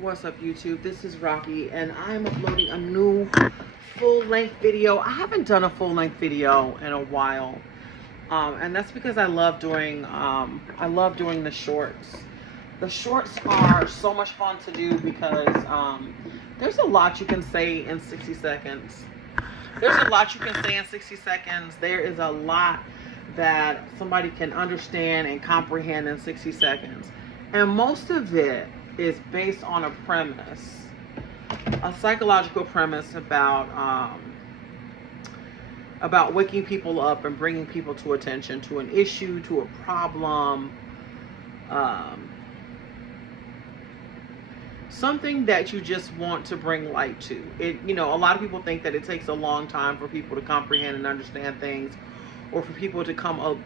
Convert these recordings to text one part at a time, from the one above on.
What's up, YouTube? This is Rocky, and I'm uploading a new full-length video. I haven't done a full-length video in a while, and that's because I love doing the shorts. The shorts are so much fun to do because there's a lot you can say in 60 seconds. There's a lot you can say in 60 seconds. There is a lot that somebody can understand and comprehend in 60 seconds. And most of it is based on a premise, a psychological premise about waking people up and bringing people to attention to an issue, to a problem, um, something that you just want to bring light to. A lot of people think that it takes a long time for people to comprehend and understand things, or for people to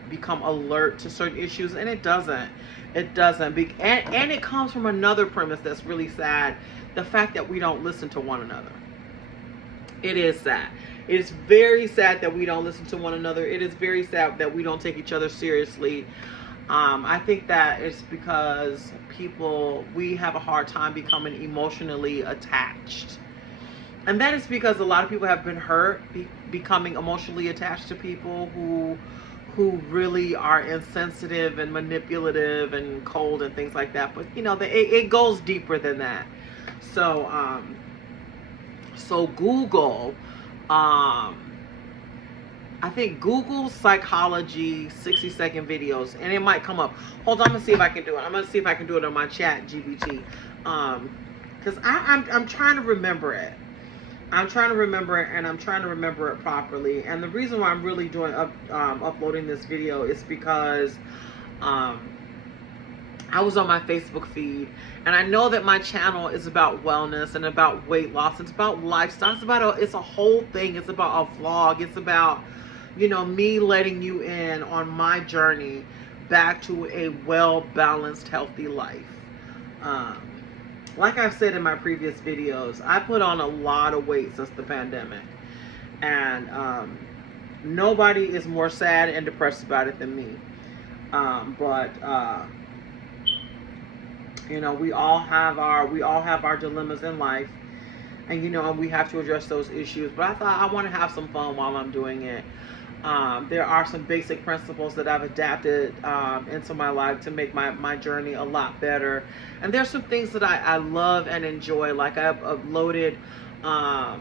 become alert to certain issues, and it doesn't. It doesn't. And it comes from another premise that's really sad: the fact that we don't listen to one another. It is sad. It is very sad that we don't listen to one another. It is very sad that we don't take each other seriously. I think that it's because we have a hard time becoming emotionally attached. And that is because a lot of people have been hurt becoming emotionally attached to people who really are insensitive and manipulative and cold and things like that. But it goes deeper than that. So Google, I think Google psychology 60-second videos, and it might come up. Hold on, I'm gonna see if I can do it. I'm gonna see if I can do it on my chat GPT, because I'm trying to remember it. I'm trying to remember it, and I'm trying to remember it properly. And the reason why I'm really uploading this video is because I was on my Facebook feed, and I know that my channel is about wellness and about weight loss. It's about lifestyle. It's a whole thing. It's about a vlog. It's about, me letting you in on my journey back to a well-balanced, healthy life. Um, like I've said in my previous videos, I put on a lot of weight since the pandemic, and nobody is more sad and depressed about it than me. But we all have our dilemmas in life, and and we have to address those issues. But I thought I want to have some fun while I'm doing it. There are some basic principles that I've adapted into my life to make my journey a lot better. And there's some things that I love and enjoy. Like I've uploaded, I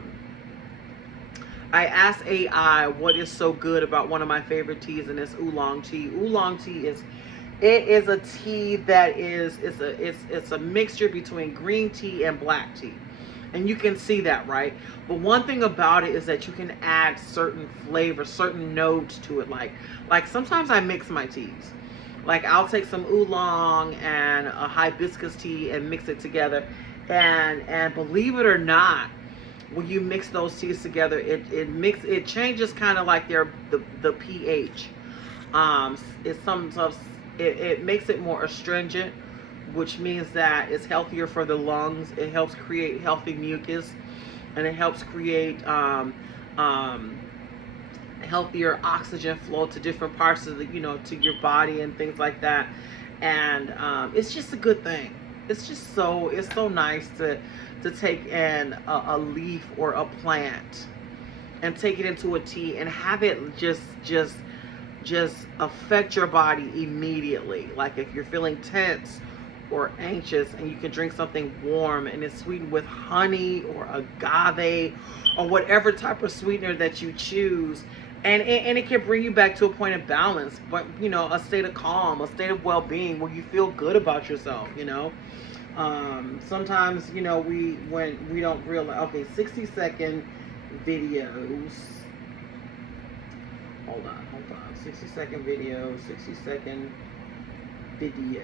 asked AI what is so good about one of my favorite teas, and it's oolong tea. Oolong tea is a tea that it's a mixture between green tea and black tea. And you can see that, right? But one thing about it is that you can add certain flavors, certain notes to it. Like sometimes I mix my teas. Like I'll take some oolong and a hibiscus tea and mix it together. And believe it or not, when you mix those teas together, it changes kind of like the pH. It makes it more astringent, which means that it's healthier for the lungs. It helps create healthy mucus, and it helps create healthier oxygen flow to different parts of to your body and things like that. And it's just a good thing. It's so nice to take in a leaf or a plant and take it into a tea and have it just affect your body immediately. Like if you're feeling tense or anxious, and you can drink something warm and it's sweetened with honey or agave or whatever type of sweetener that you choose, and it can bring you back to a point of balance, but a state of calm, a state of well-being where you feel good about yourself. Sometimes when we don't realize, okay, 60-second videos. Hold on. 60-second video, 60-second video,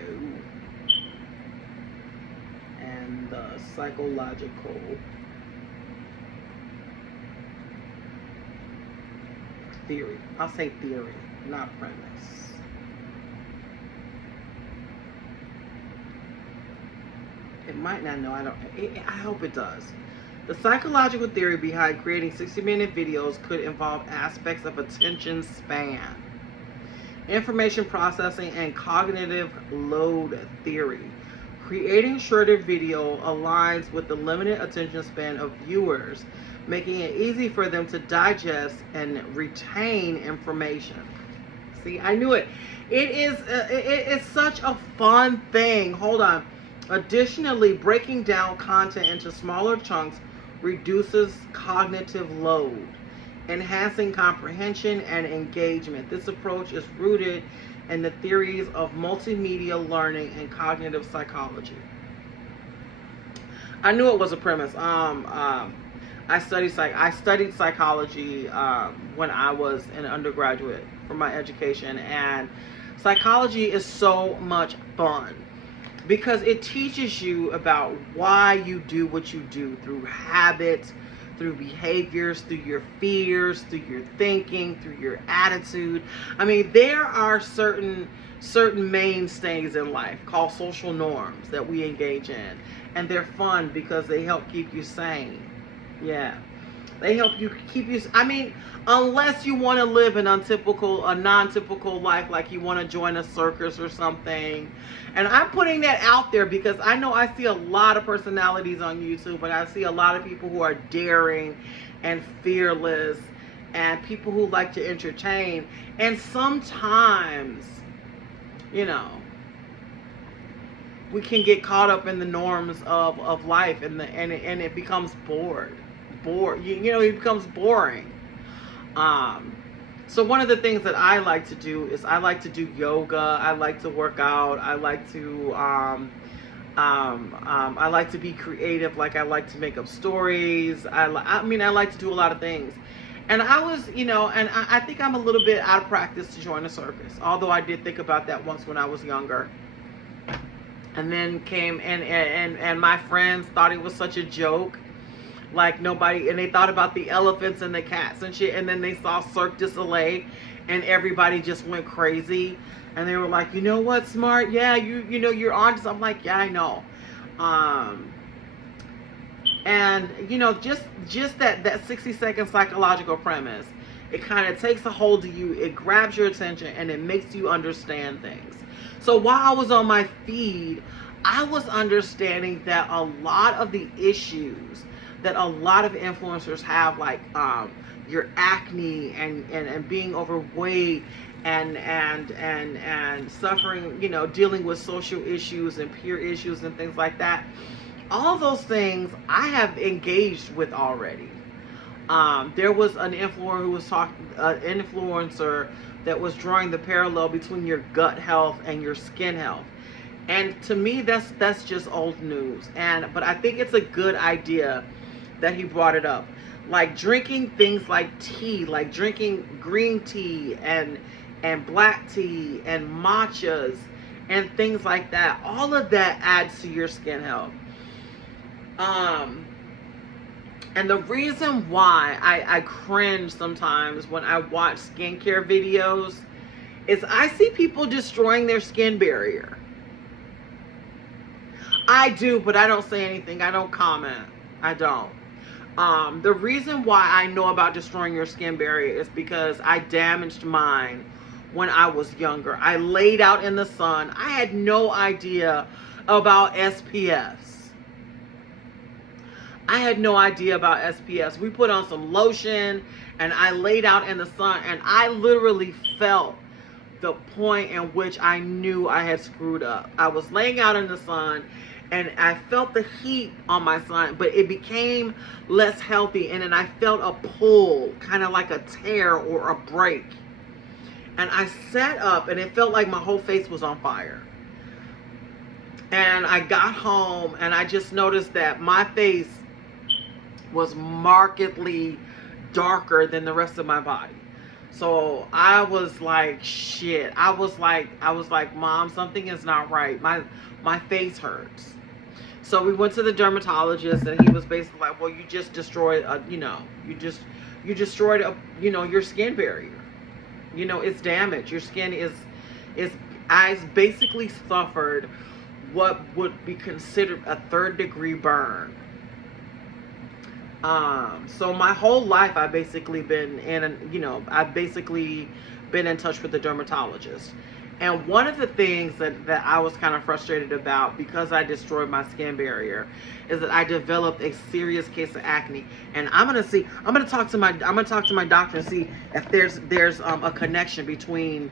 and the psychological theory. I'll say theory, not premise. It might not know. I hope it does. The psychological theory behind creating 60-minute videos could involve aspects of attention span, information processing, and cognitive load theory. Creating shorter video aligns with the limited attention span of viewers, making it easy for them to digest and retain information. See, I knew it. It's such a fun thing. Hold on. Additionally, breaking down content into smaller chunks reduces cognitive load, enhancing comprehension and engagement. This approach is rooted in the theories of multimedia learning and cognitive psychology. I knew it was a premise. I studied psychology when I was an undergraduate for my education, and psychology is so much fun because it teaches you about why you do what you do through habits, through behaviors, through your fears, through your thinking, through your attitude. I mean, there are certain mainstays in life called social norms that we engage in, and they're fun because they help keep you sane. Yeah. They help you keep you, I mean, unless you want to live a non-typical life, like you want to join a circus or something. And I'm putting that out there because I know I see a lot of personalities on YouTube, and I see a lot of people who are daring and fearless and people who like to entertain. And sometimes, you know, we can get caught up in the norms of life, and it becomes it becomes boring. So one of the things that I like to do is I like to do yoga. I like to work out. I like to I like to be creative. Like, I like to make up stories. I like to do a lot of things. And I was, and I think I'm a little bit out of practice to join a circus. Although I did think about that once when I was younger. And then came and my friends thought it was such a joke. Like, nobody, and they thought about the elephants and the cats and shit, and then they saw Cirque du Soleil, and everybody just went crazy, and they were like, you know what, Smart? Yeah, you're on to something. I'm like, yeah, I know. And just that 60-second psychological premise, it kind of takes a hold of you, it grabs your attention, and it makes you understand things. So while I was on my feed, I was understanding that a lot of the issues that a lot of influencers have, like your acne and being overweight and suffering, dealing with social issues and peer issues and things like that. All those things I have engaged with already. There was an influencer that was drawing the parallel between your gut health and your skin health. And to me, that's just old news. But I think it's a good idea that he brought it up. Like drinking things like tea, like drinking green tea and black tea and matchas and things like that. All of that adds to your skin health. And the reason why I cringe sometimes when I watch skincare videos is I see people destroying their skin barrier. I do, but I don't say anything. I don't comment. I don't. The reason why I know about destroying your skin barrier is because I damaged mine when I was younger. I laid out in the sun. I had no idea about SPFs. I had no idea about SPFs. We put on some lotion and I laid out in the sun, and I literally felt the point in which I knew I had screwed up. I was laying out in the sun and I felt the heat on my sun, but it became less healthy, and then I felt a pull, kind of like a tear or a break. And I sat up and it felt like my whole face was on fire. And I got home and I just noticed that my face was markedly darker than the rest of my body. So I was like, shit. I was like, Mom, something is not right. My face hurts. So we went to the dermatologist, and he was basically like, well, you just destroyed, you destroyed, your skin barrier. It's damaged. Your skin I basically suffered what would be considered a 3rd-degree burn. So my whole life I've basically been in touch with the dermatologist. And one of the things that I was kind of frustrated about, because I destroyed my skin barrier, is that I developed a serious case of acne. And I'm gonna talk to my doctor and see if there's a connection between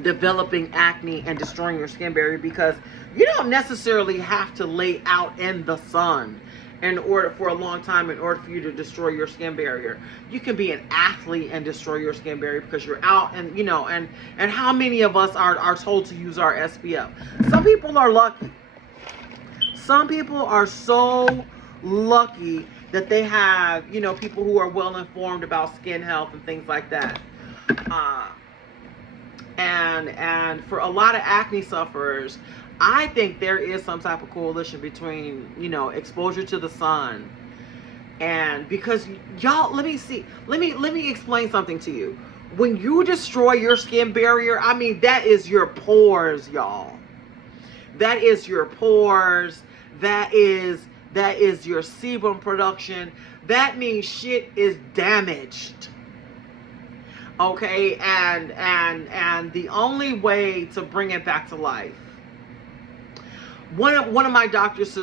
developing acne and destroying your skin barrier, because you don't necessarily have to lay out in the sun in order for a long time in order for you to destroy your skin barrier. You can be an athlete and destroy your skin barrier because you're out, and and how many of us are told to use our SPF? Some people are lucky. Some people are so lucky that they have, people who are well informed about skin health and things like that. And for a lot of acne sufferers, I think there is some type of correlation between, exposure to the sun. And because y'all, let me explain something to you. When you destroy your skin barrier, I mean, that is your pores, y'all. That is your pores. That is your sebum production. That means shit is damaged. Okay, and the only way to bring it back to life, one of my doctor's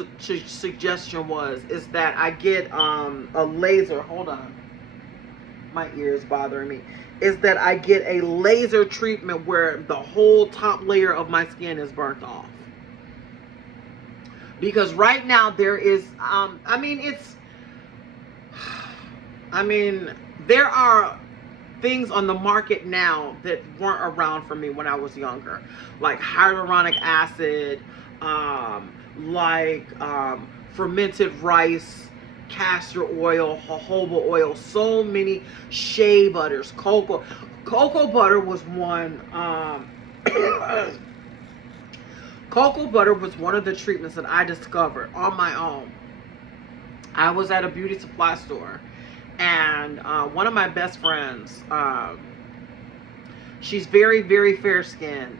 suggestion is that I get a laser. Hold on, my ear is bothering me. Is that I get a laser treatment where the whole top layer of my skin is burnt off. Because right now there is, there are things on the market now that weren't around for me when I was younger, like hyaluronic acid, fermented rice, castor oil, jojoba oil, so many shea butters, cocoa butter was one. Cocoa butter was one of the treatments that I discovered on my own. I was at a beauty supply store, and one of my best friends, she's very, very fair skinned,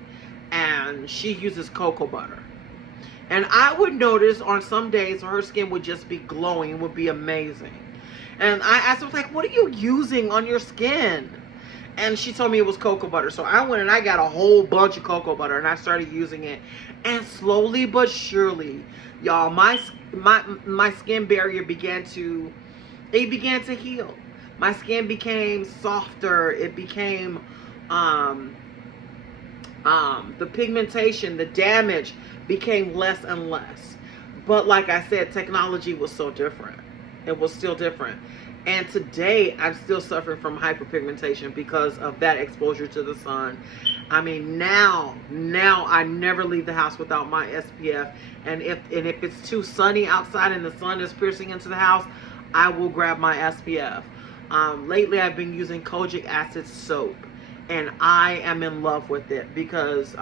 and she uses cocoa butter. And I would notice on some days her skin would just be glowing, it would be amazing. And I asked her, like, what are you using on your skin? And she told me it was cocoa butter. So I went and I got a whole bunch of cocoa butter and I started using it. And slowly but surely, y'all, my skin barrier began to heal. My skin became softer. It became the pigmentation, the damage became less and less. But like I said, technology was so different. It was still different. And today, I'm still suffering from hyperpigmentation because of that exposure to the sun. I mean, now I never leave the house without my SPF. And if it's too sunny outside and the sun is piercing into the house, I will grab my SPF. Lately, I've been using kojic acid soap, and I am in love with it because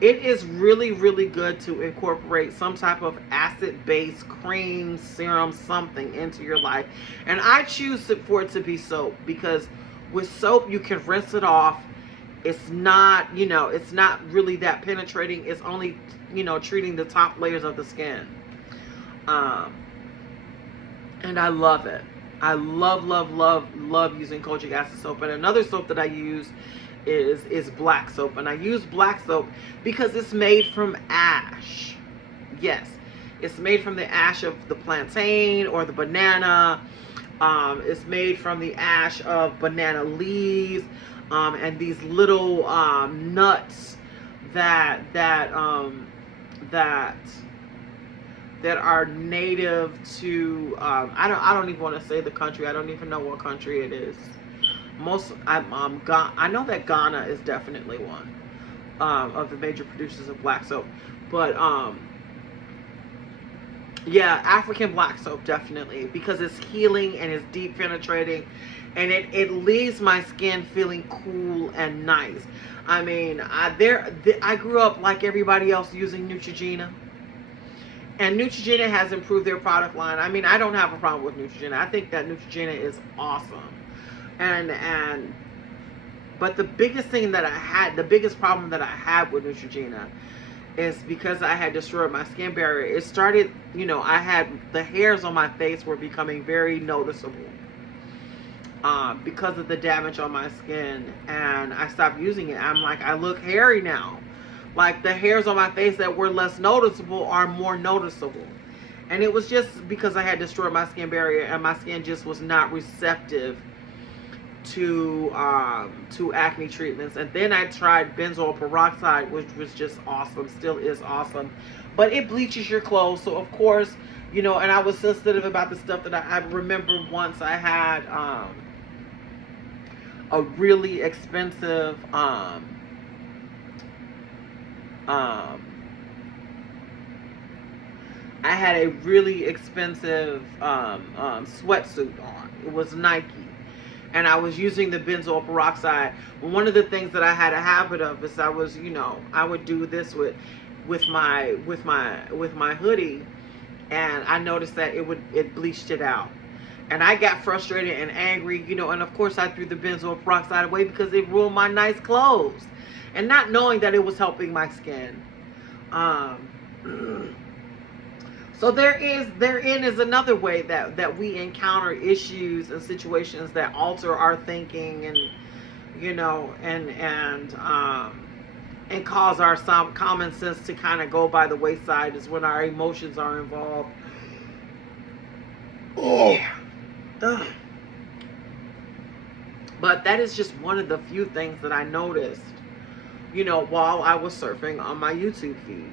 it is really, really good to incorporate some type of acid-based cream, serum, something into your life. And I choose for it to be soap because with soap, you can rinse it off. It's not, it's not really that penetrating. It's only, treating the top layers of the skin. And I love it. I love, love, love, love using kojic acid soap. And another soap that I use is black soap, and I use black soap because it's made from ash. Yes, it's made from the ash of the plantain or the banana. It's made from the ash of banana leaves, and these little nuts that are native to I don't even want to say the country. I don't even know what country it is. I know that Ghana is definitely one of the major producers of black soap, but yeah, African black soap definitely, because it's healing and it's deep penetrating, and it leaves my skin feeling cool and nice. I mean, I grew up like everybody else using Neutrogena. And Neutrogena has improved their product line. I mean, I don't have a problem with Neutrogena. I think that Neutrogena is awesome. But the biggest problem that I had with Neutrogena is because I had destroyed my skin barrier. It started, I had the hairs on my face were becoming very noticeable. because of the damage on my skin, and I stopped using it. I'm like, I look hairy now. Like the hairs on my face that were less noticeable are more noticeable. And it was just because I had destroyed my skin barrier, and my skin just was not receptive to acne treatments. And then I tried benzoyl peroxide, which was just awesome, still is awesome, but it bleaches your clothes. So of course, you know, and I was sensitive about the stuff that I remember once I had a really expensive I had a really expensive sweatsuit on. It was Nike, and I was using the benzoyl peroxide. One of the things that I had a habit of is I was, you know, I would do this with my hoodie, and I noticed that it bleached it out. And I got frustrated and angry, you know, and of course I threw the benzoyl peroxide away because it ruined my nice clothes. And not knowing that it was helping my skin. So therein is another way that we encounter issues and situations that alter our thinking, and you know, and cause our common sense to kind of go by the wayside, is when our emotions are involved. Oh. Ugh. But that is just one of the few things that I noticed, you know, while I was surfing on my YouTube feed.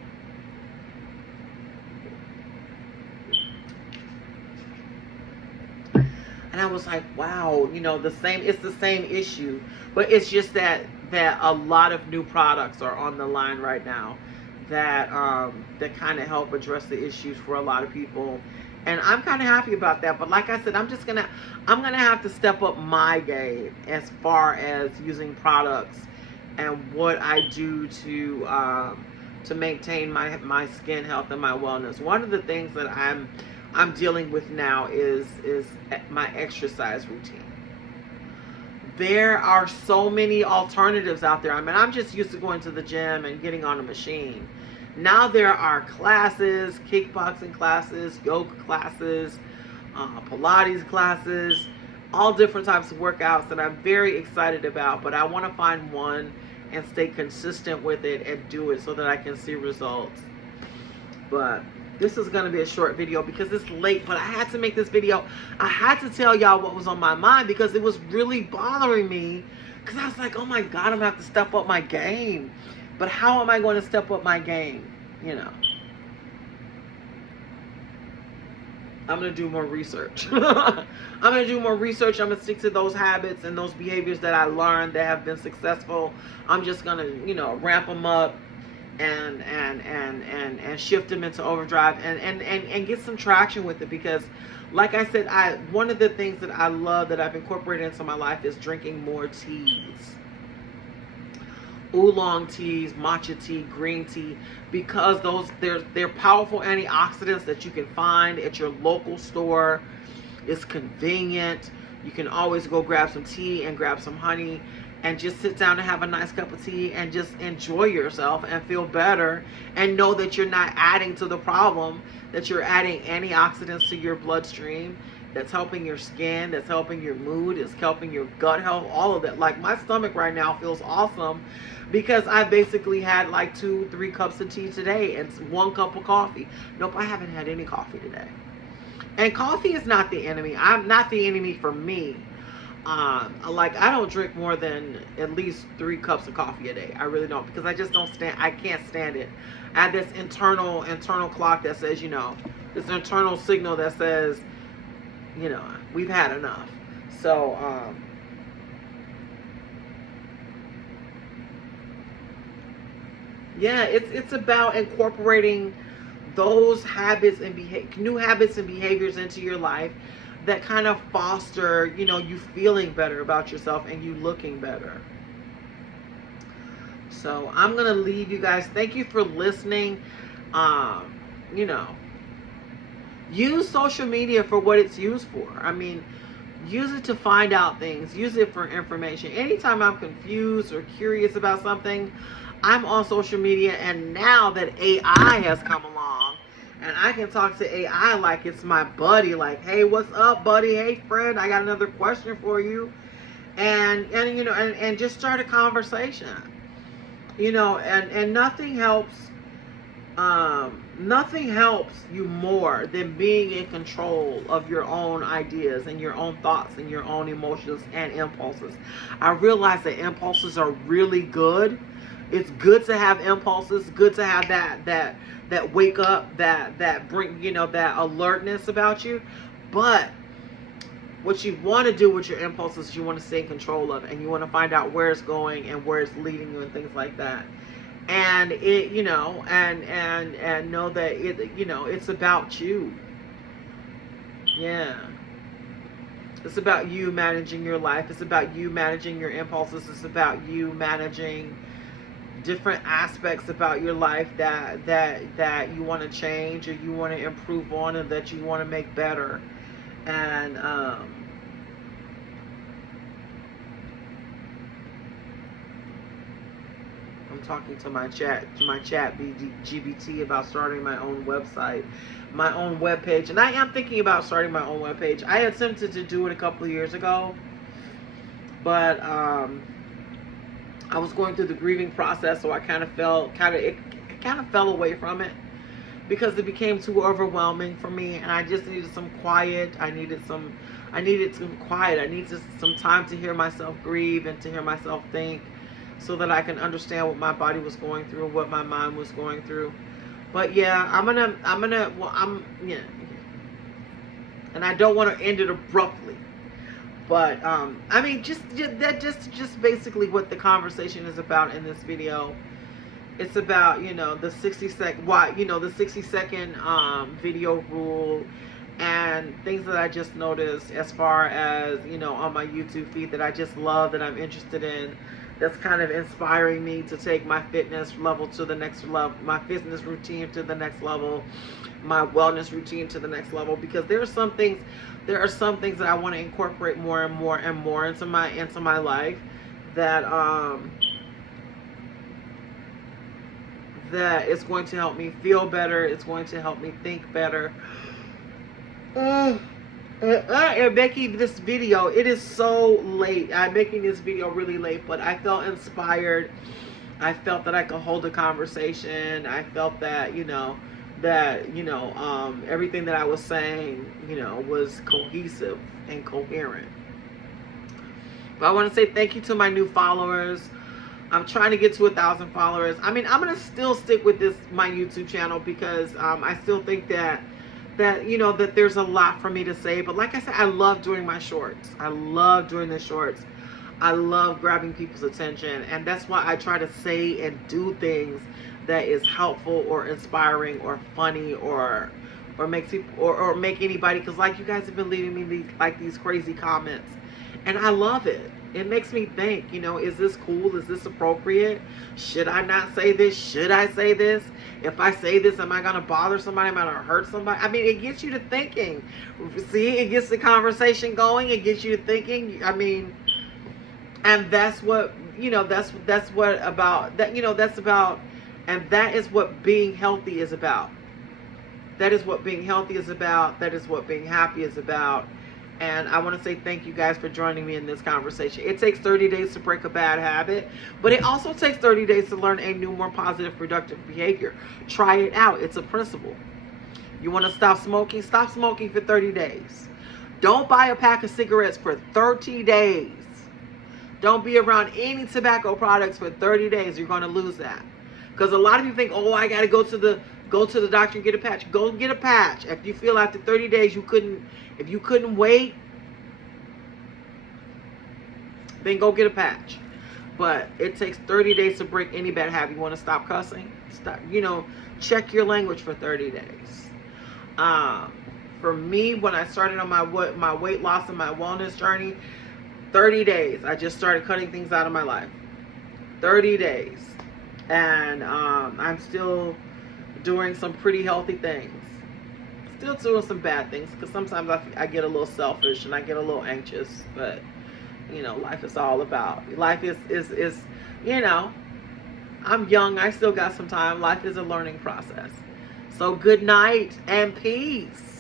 And I was like, wow, you know, it's the same issue, but it's just that a lot of new products are on the line right now that kind of help address the issues for a lot of people. And I'm kind of happy about that. But like I said, I'm gonna have to step up my game as far as using products and what I do to maintain my skin health and my wellness. One of the things that I'm dealing with now is my exercise routine. There are so many alternatives out there. I mean, I'm just used to going to the gym and getting on a machine. Now there are classes, kickboxing classes, yoga classes, Pilates classes, all different types of workouts that I'm very excited about, but I want to find one and stay consistent with it and do it so that I can see results. But this is going to be a short video because it's late, but I had to make this video. I had to tell y'all what was on my mind because it was really bothering me, because I was like, oh my God, I'm going to have to step up my game. But how am I going to step up my game? You know, I'm going to do more research. I'm going to do more research. I'm going to stick to those habits and those behaviors that I learned that have been successful. I'm just going to, you know, ramp them up and shift them into overdrive and get some traction with it. Because like I said, one of the things that I love that I've incorporated into my life is drinking more teas. Oolong teas, matcha tea, green tea, because they're powerful antioxidants that you can find at your local store. It's convenient. You can always go grab some tea and grab some honey and just sit down and have a nice cup of tea and just enjoy yourself and feel better, and know that you're not adding to the problem, that you're adding antioxidants to your bloodstream that's helping your skin, that's helping your mood, it's helping your gut health, all of that. Like my stomach right now feels awesome because I basically had like 2-3 cups of tea today and 1 cup of coffee. Nope, I haven't had any coffee today. And coffee is not the enemy. I'm not the enemy for me. Like I don't drink more than at least 3 cups of coffee a day. I really don't, because I just I can't stand it. I have this internal clock that says, you know, this internal signal that says, you know, we've had enough. So, yeah, it's about incorporating those habits and new habits and behaviors into your life that kind of foster, you know, you feeling better about yourself and you looking better. So I'm gonna leave you guys. Thank you for listening. You know, use social media for what it's used for. I mean, use it to find out things. Use it for information. Anytime I'm confused or curious about something, I'm on social media. And now that AI has come along, And I can talk to AI like it's my buddy, like, hey, what's up, buddy? Hey, friend, I got another question for you. And you know, and just start a conversation. You know, and nothing helps you more than being in control of your own ideas and your own thoughts and your own emotions and impulses. I realize that impulses are really good. It's good to have impulses, good to have that wake up, that bring, you know, that alertness about you. But what you want to do with your impulses, you want to stay in control of it, and you want to find out where it's going and where it's leading you and things like that. And it, you know, and know that it, you know, it's about you. Yeah. It's about you managing your life. It's about you managing your impulses. It's about you managing different aspects about your life that you want to change or you want to improve on and that you want to make better. And I'm talking to my chat GBT about starting my own website, my own webpage, and I am thinking about starting my own webpage. I attempted to do it a couple of years ago, but I was going through the grieving process, so I kind of fell away from it because it became too overwhelming for me, and I just needed some quiet. I needed some quiet. I needed some time to hear myself grieve and to hear myself think, so that I can understand what my body was going through, what my mind was going through. But yeah, yeah, and I don't want to end it abruptly. But I mean, just basically what the conversation is about in this video. It's about, you know, the 60-second video rule and things that I just noticed as far as, you know, on my YouTube feed that I just love, that I'm interested in, that's kind of inspiring me to take my fitness level to the next level, my fitness routine to the next level, my wellness routine to the next level, because there are some things that I want to incorporate more and more and more into my life that that is going to help me feel better. It's going to help me think better. I am making this video. It is so late. I'm making this video really late, but I felt inspired. I felt that I could hold a conversation. I felt that, everything that I was saying, was cohesive and coherent. But I want to say thank you to my new followers. I'm trying to get to 1,000 followers. I mean, I'm going to still stick with my YouTube channel because I still think that there's a lot for me to say. But like I said, I love doing my shorts. I love doing the shorts. I love grabbing people's attention. And that's why I try to say and do things that is helpful or inspiring or funny or makes people or make anybody, because like you guys have been leaving me these crazy comments. And I love it. It makes me think, is this cool? Is this appropriate? Should I not say this? Should I say this? If I say this, am I going to bother somebody? Am I going to hurt somebody? I mean, it gets you to thinking. See, it gets the conversation going. It gets you to thinking. I mean, and that's what, that's what about, that's about, and that is what being healthy is about. That is what being healthy is about. That is what being happy is about. And I want to say thank you guys for joining me in this conversation. It takes 30 days to break a bad habit, but it also takes 30 days to learn a new, more positive, productive behavior. Try it out. It's a principle. You want to stop smoking? Stop smoking for 30 days. Don't buy a pack of cigarettes for 30 days. Don't be around any tobacco products for 30 days. You're going to lose that. Because a lot of you think, oh, I got to go to the doctor and get a patch. Go get a patch. If you feel after 30 days if you couldn't wait, then go get a patch. But it takes 30 days to break any bad habit. You want to stop cussing? Stop. Check your language for 30 days. For me, when I started on my weight loss and my wellness journey, 30 days. I just started cutting things out of my life. 30 days. And I'm still doing some pretty healthy things. Still doing some bad things, because sometimes I get a little selfish and I get a little anxious. But life is all about, life is I'm young. I still got some time. Life is a learning process. So good night and peace.